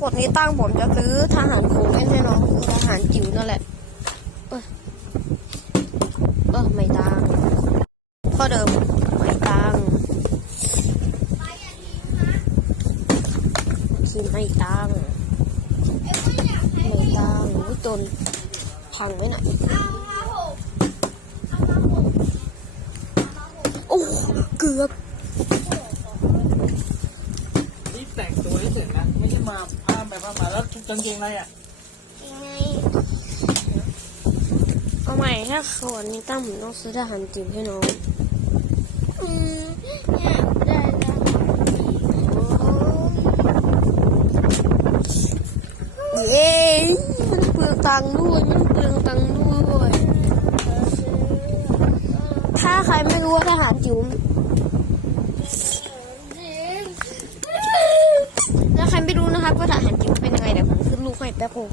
กดนี้ตั้งผมจะซื้อทหารโคงเล่นให้น้องทหารจิ๋วนั่นแหละเออเออไม่ตั้งก็เดิมไม่ตั้งทีไม่ตั้งไม่ตั้งอุ๊ยจนพังไว้หน่อยโอ้เกือบ นี่แต่งตัวให้เส ร็จนะ ไม่ใช่มาผ้าไปผ้ามาแล้วกางเกงอะไรอะเอาใหม่ถ้าขวดนี้ตั้งผมต้องซื้อทหารจิ๋วให้น้องอืมอยากได้แล้วเย้มันเปลืองตังค์ด้วยมันเปลืองตังค์ด้วย ถ้าใครไม่รู้ว่าทหารจิ๋วถ้าใครไม่รู้นะครับ ว่าทหารจิ๋วเป็นยังไงเดี๋ยวผมขึ้นรูปให้แป๊บน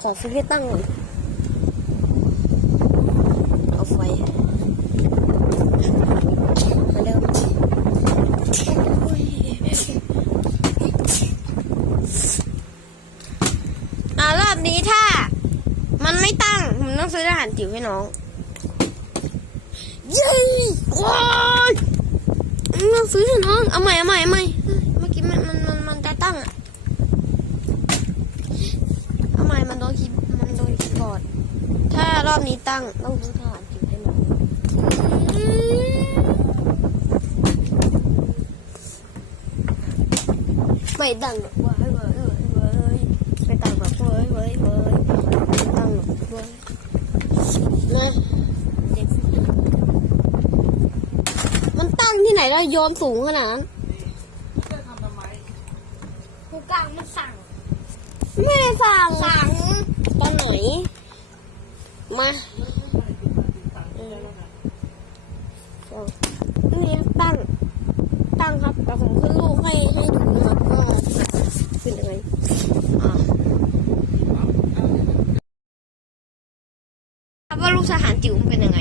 ขอซื้อให้ตั้งก่อนเอาไฟมาเร็วโอ้ยอ่ารอบนี้ถ้า มันไม่ตั้ง ผมต้องซื้อทหารจิ๋วให้น้องเย้ว้ายต้องซื้อให้น้อง เอาใหม่เอาใหม่เอาใหม่เมื่อกี้มันมันมันมันจะตั้งอะเอาใหม่มันโดนคีย์มันโดนคีย์บอร์ด ถ้าร อบนี้ตั้งต้องซื้อทหารจิ๋วให้น้องไม่ตั้งหรอกว้ยเว้ยเว้ยเว้ยไม่ตั้งหรอกเว้ยเว้ยเว้ยไม่ตั้งหรอกเว้ยนะมันตั้งที่ไหนแล้วโยนสูงขนาดนั้นจะทำทำไมกูกลางมันสั่ง ไม่ได้ฟังสั่งตอนไหน มาเออเอนี่ตั้ง ตั้งครับแต่ผมขึ้นลูกให้ให้ดูนะครับว่าเป็นยังไงอ่าครับว่าลูกทหารจิ๋วมันเป็นยังไง